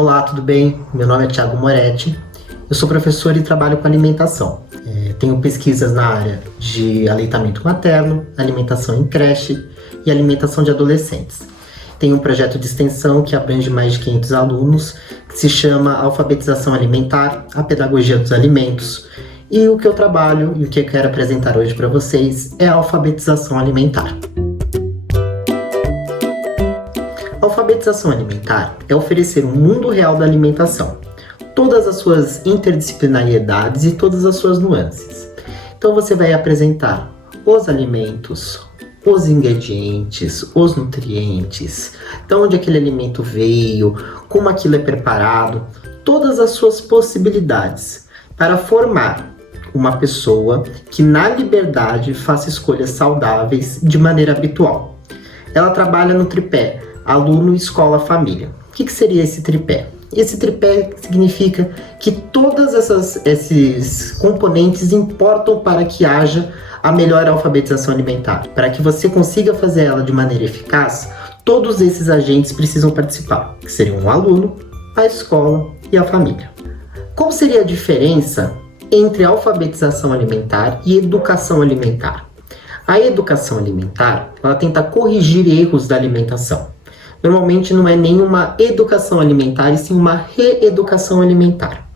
Olá, tudo bem? Meu nome é Thiago Moretti, eu sou professor e trabalho com alimentação. Tenho pesquisas na área de aleitamento materno, alimentação em creche e alimentação de adolescentes. Tenho um projeto de extensão que abrange mais de 500 alunos, que se chama Alfabetização Alimentar, a Pedagogia dos Alimentos. E o que eu trabalho e o que eu quero apresentar hoje para vocês é a alfabetização alimentar. A alfabetização alimentar é oferecer um mundo real da alimentação, todas as suas interdisciplinariedades e todas as suas nuances. Então você vai apresentar os alimentos, os ingredientes, os nutrientes, de onde aquele alimento veio, como aquilo é preparado, todas as suas possibilidades para formar uma pessoa que na liberdade faça escolhas saudáveis de maneira habitual. Ela trabalha no tripé aluno, escola, família. O que seria esse tripé? Esse tripé significa que todos esses componentes importam para que haja a melhor alfabetização alimentar. Para que você consiga fazer ela de maneira eficaz, todos esses agentes precisam participar, que seriam o aluno, a escola e a família. Qual seria a diferença entre alfabetização alimentar e educação alimentar? A educação alimentar, ela tenta corrigir erros da alimentação. Normalmente não é nenhuma educação alimentar, e sim uma reeducação alimentar.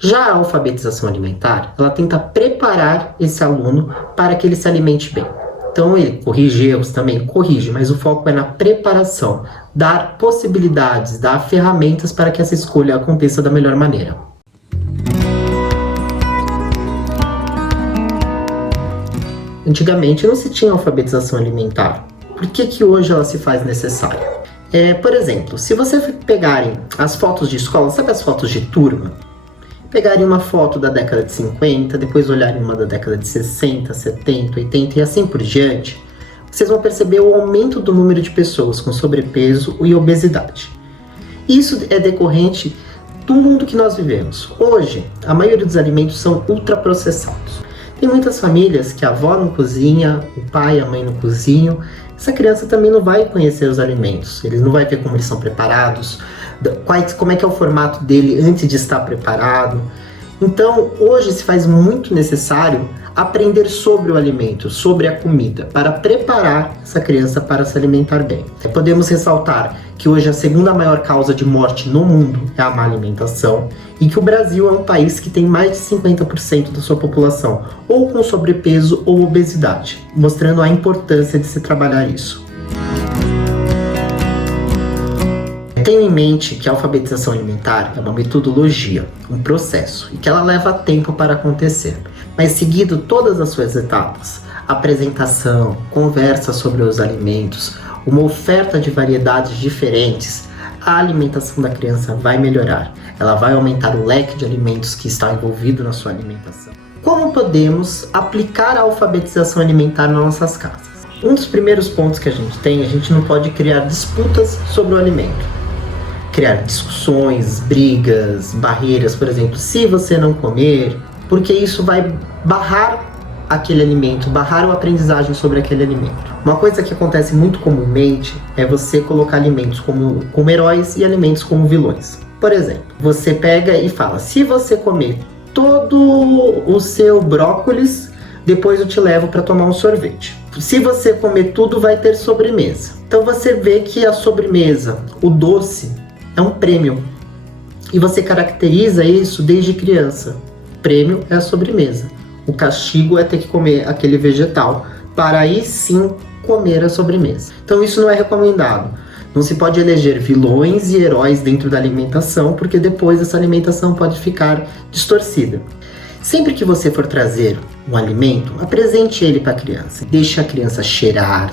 Já a alfabetização alimentar, ela tenta preparar esse aluno para que ele se alimente bem. Então ele corrige erros também, corrige, mas o foco é na preparação, dar possibilidades, dar ferramentas para que essa escolha aconteça da melhor maneira. Antigamente não se tinha alfabetização alimentar. Por que hoje ela se faz necessária? Por exemplo, se você pegarem as fotos de escola, sabe as fotos de turma? Pegarem uma foto da década de 50, depois olharem uma da década de 60, 70, 80 e assim por diante, vocês vão perceber o aumento do número de pessoas com sobrepeso e obesidade. Isso é decorrente do mundo que nós vivemos. Hoje, a maioria dos alimentos são ultraprocessados. Tem muitas famílias que a avó não cozinha, o pai e a mãe não cozinham. Essa criança também não vai conhecer os alimentos, ele não vai ver como eles são preparados, como é que é o formato dele antes de estar preparado. Então, hoje se faz muito necessário aprender sobre o alimento, sobre a comida, para preparar essa criança para se alimentar bem. Podemos ressaltar que hoje a segunda maior causa de morte no mundo é a má alimentação e que o Brasil é um país que tem mais de 50% da sua população ou com sobrepeso ou obesidade, mostrando a importância de se trabalhar isso. Tenho em mente que a alfabetização alimentar é uma metodologia, um processo, e que ela leva tempo para acontecer. Mas seguindo todas as suas etapas, apresentação, conversa sobre os alimentos, uma oferta de variedades diferentes, a alimentação da criança vai melhorar. Ela vai aumentar o leque de alimentos que está envolvido na sua alimentação. Como podemos aplicar a alfabetização alimentar nas nossas casas? Um dos primeiros pontos que a gente não pode criar disputas sobre o alimento. Criar discussões, brigas, barreiras, por exemplo, se você não comer, porque isso vai barrar aquele alimento, barrar a aprendizagem sobre aquele alimento. Uma coisa que acontece muito comumente é você colocar alimentos como heróis e alimentos como vilões. Por exemplo, você pega e fala, se você comer todo o seu brócolis, depois eu te levo para tomar um sorvete. Se você comer tudo, vai ter sobremesa. Então você vê que a sobremesa, o doce, é um prêmio. E você caracteriza isso desde criança. Prêmio é a sobremesa. O castigo é ter que comer aquele vegetal, para aí sim comer a sobremesa. Então isso não é recomendado. Não se pode eleger vilões e heróis dentro da alimentação, porque depois essa alimentação pode ficar distorcida. Sempre que você for trazer um alimento, apresente ele para a criança. Deixe a criança cheirar,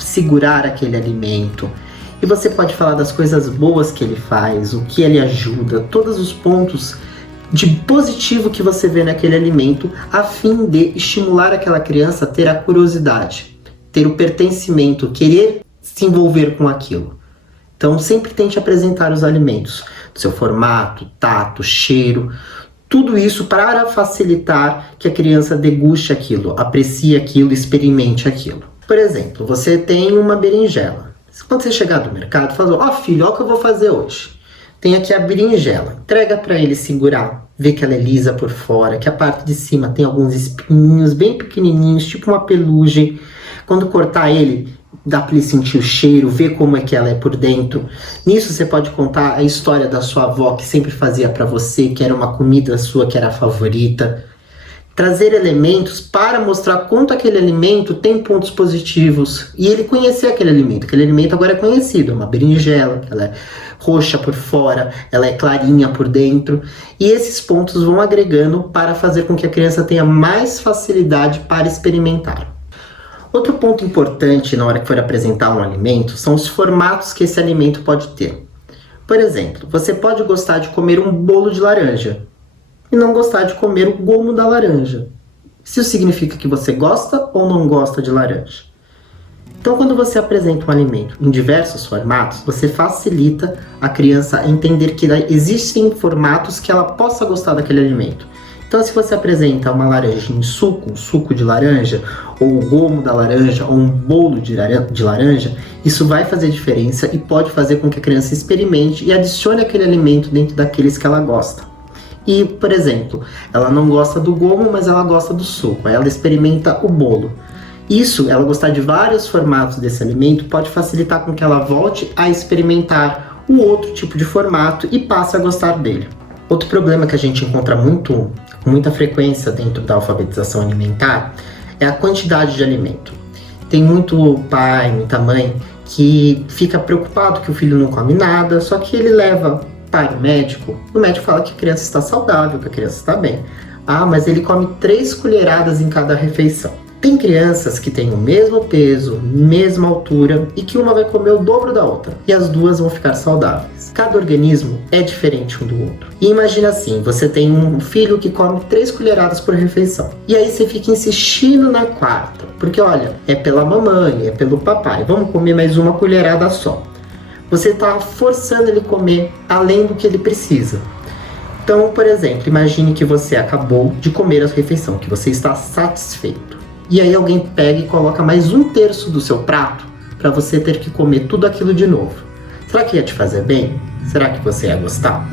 segurar aquele alimento. E você pode falar das coisas boas que ele faz, o que ele ajuda, todos os pontos de positivo que você vê naquele alimento, a fim de estimular aquela criança a ter a curiosidade, ter o pertencimento, querer se envolver com aquilo. Então sempre tente apresentar os alimentos, seu formato, tato, cheiro, tudo isso para facilitar que a criança deguste aquilo, aprecie aquilo, experimente aquilo. Por exemplo, você tem uma berinjela. Quando você chegar do mercado, fala, ó filho, olha o que eu vou fazer hoje. Tem aqui a berinjela. Entrega para ele segurar. Vê que ela é lisa por fora, que a parte de cima tem alguns espinhos bem pequenininhos, tipo uma pelugem. Quando cortar ele, dá para ele sentir o cheiro, ver como é que ela é por dentro. Nisso você pode contar a história da sua avó, que sempre fazia para você, que era uma comida sua que era a favorita. Trazer elementos para mostrar quanto aquele alimento tem pontos positivos. E ele conhecer aquele alimento. Aquele alimento agora é conhecido, é uma berinjela, ela é roxa por fora, ela é clarinha por dentro. E esses pontos vão agregando para fazer com que a criança tenha mais facilidade para experimentar. Outro ponto importante na hora que for apresentar um alimento são os formatos que esse alimento pode ter. Por exemplo, você pode gostar de comer um bolo de laranja e não gostar de comer o gomo da laranja. Isso significa que você gosta ou não gosta de laranja. Então, quando você apresenta um alimento em diversos formatos, você facilita a criança a entender que existem formatos que ela possa gostar daquele alimento. Então, se você apresenta uma laranja em suco, um suco de laranja, ou o gomo da laranja, ou um bolo de laranja, isso vai fazer diferença e pode fazer com que a criança experimente e adicione aquele alimento dentro daqueles que ela gosta. E, por exemplo, ela não gosta do gomo, mas ela gosta do suco. Aí ela experimenta o bolo. Isso, ela gostar de vários formatos desse alimento, pode facilitar com que ela volte a experimentar o outro tipo de formato e passe a gostar dele. Outro problema que a gente encontra com muita frequência dentro da alfabetização alimentar é a quantidade de alimento. Tem muito pai, muita mãe que fica preocupado que o filho não come nada, só que ele leva para o médico fala que a criança está saudável, que a criança está bem. Ah, mas ele come 3 colheradas em cada refeição. Tem crianças que têm o mesmo peso, mesma altura e que uma vai comer o dobro da outra e as duas vão ficar saudáveis. Cada organismo é diferente um do outro. E imagina assim, você tem um filho que come 3 colheradas por refeição e aí você fica insistindo na 4ª, porque olha, é pela mamãe, é pelo papai, vamos comer mais uma colherada só. Você está forçando ele a comer além do que ele precisa. Então, por exemplo, imagine que você acabou de comer a refeição, que você está satisfeito. E aí alguém pega e coloca mais 1/3 do seu prato para você ter que comer tudo aquilo de novo. Será que ia te fazer bem? Será que você ia gostar?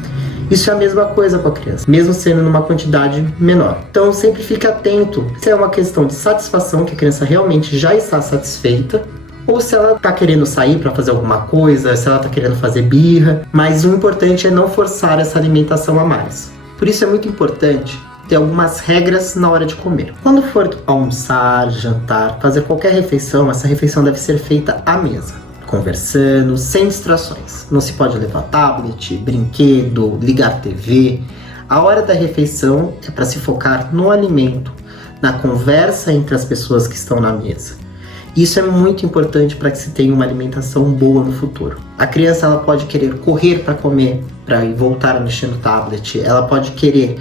Isso é a mesma coisa com a criança, mesmo sendo numa quantidade menor. Então sempre fique atento se é uma questão de satisfação, que a criança realmente já está satisfeita, ou se ela está querendo sair para fazer alguma coisa, se ela está querendo fazer birra, mas o importante é não forçar essa alimentação a mais. Por isso é muito importante ter algumas regras na hora de comer. Quando for almoçar, jantar, fazer qualquer refeição, essa refeição deve ser feita à mesa, conversando, sem distrações. Não se pode levar tablet, brinquedo, ligar TV. A hora da refeição é para se focar no alimento, na conversa entre as pessoas que estão na mesa. Isso é muito importante para que se tenha uma alimentação boa no futuro. A criança ela pode querer correr para comer, para ir voltar a mexer no tablet. Ela pode querer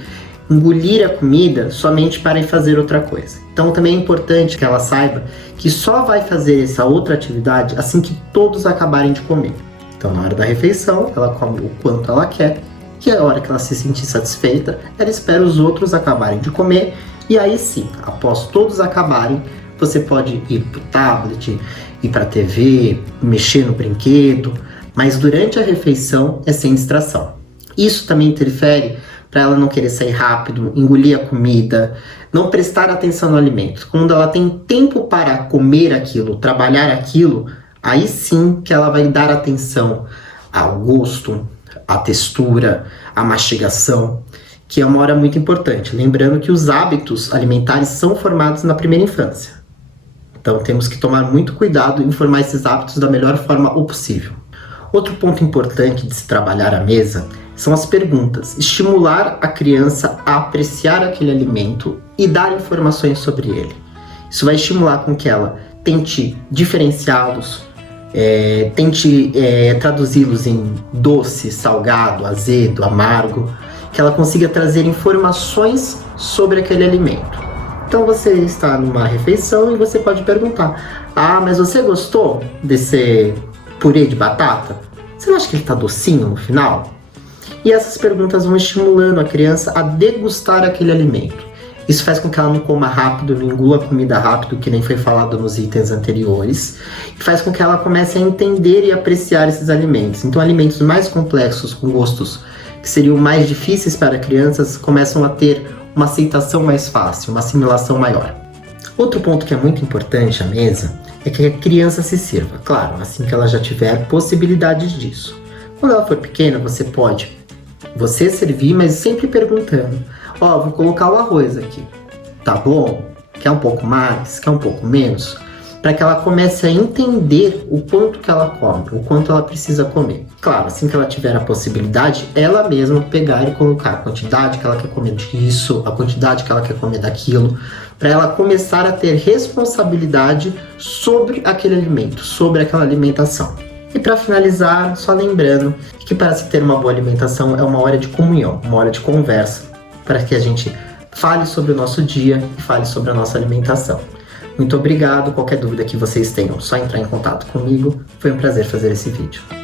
engolir a comida somente para ir fazer outra coisa. Então também é importante que ela saiba que só vai fazer essa outra atividade assim que todos acabarem de comer. Então na hora da refeição, ela come o quanto ela quer, e a hora que ela se sentir satisfeita, ela espera os outros acabarem de comer, e aí sim, após todos acabarem, você pode ir para o tablet, ir para a TV, mexer no brinquedo, mas durante a refeição é sem distração. Isso também interfere para ela não querer sair rápido, engolir a comida, não prestar atenção no alimento. Quando ela tem tempo para comer aquilo, trabalhar aquilo, aí sim que ela vai dar atenção ao gosto, à textura, à mastigação, que é uma hora muito importante. Lembrando que os hábitos alimentares são formados na primeira infância. Então temos que tomar muito cuidado em formar esses hábitos da melhor forma possível. Outro ponto importante de se trabalhar à mesa são as perguntas. Estimular a criança a apreciar aquele alimento e dar informações sobre ele. Isso vai estimular com que ela tente diferenciá-los, tente traduzi-los em doce, salgado, azedo, amargo, que ela consiga trazer informações sobre aquele alimento. Então você está numa refeição e você pode perguntar: ah, mas você gostou desse purê de batata? Você não acha que ele está docinho no final? E essas perguntas vão estimulando a criança a degustar aquele alimento. Isso faz com que ela não coma rápido, não engula comida rápido, que nem foi falado nos itens anteriores. E faz com que ela comece a entender e apreciar esses alimentos. Então, alimentos mais complexos, com gostos que seriam mais difíceis para crianças, começam a ter uma aceitação mais fácil, uma assimilação maior. Outro ponto que é muito importante à mesa é que a criança se sirva. Claro, assim que ela já tiver possibilidades disso. Quando ela for pequena, você pode servir, mas sempre perguntando. Vou colocar o arroz aqui. Tá bom? Quer um pouco mais? Quer um pouco menos? Para que ela comece a entender o quanto que ela come, o quanto ela precisa comer. Claro, assim que ela tiver a possibilidade, ela mesma pegar e colocar a quantidade que ela quer comer disso, a quantidade que ela quer comer daquilo, para ela começar a ter responsabilidade sobre aquele alimento, sobre aquela alimentação. E para finalizar, só lembrando que para se ter uma boa alimentação é uma hora de comunhão, uma hora de conversa, para que a gente fale sobre o nosso dia e fale sobre a nossa alimentação. Muito obrigado, qualquer dúvida que vocês tenham, só entrar em contato comigo. Foi um prazer fazer esse vídeo.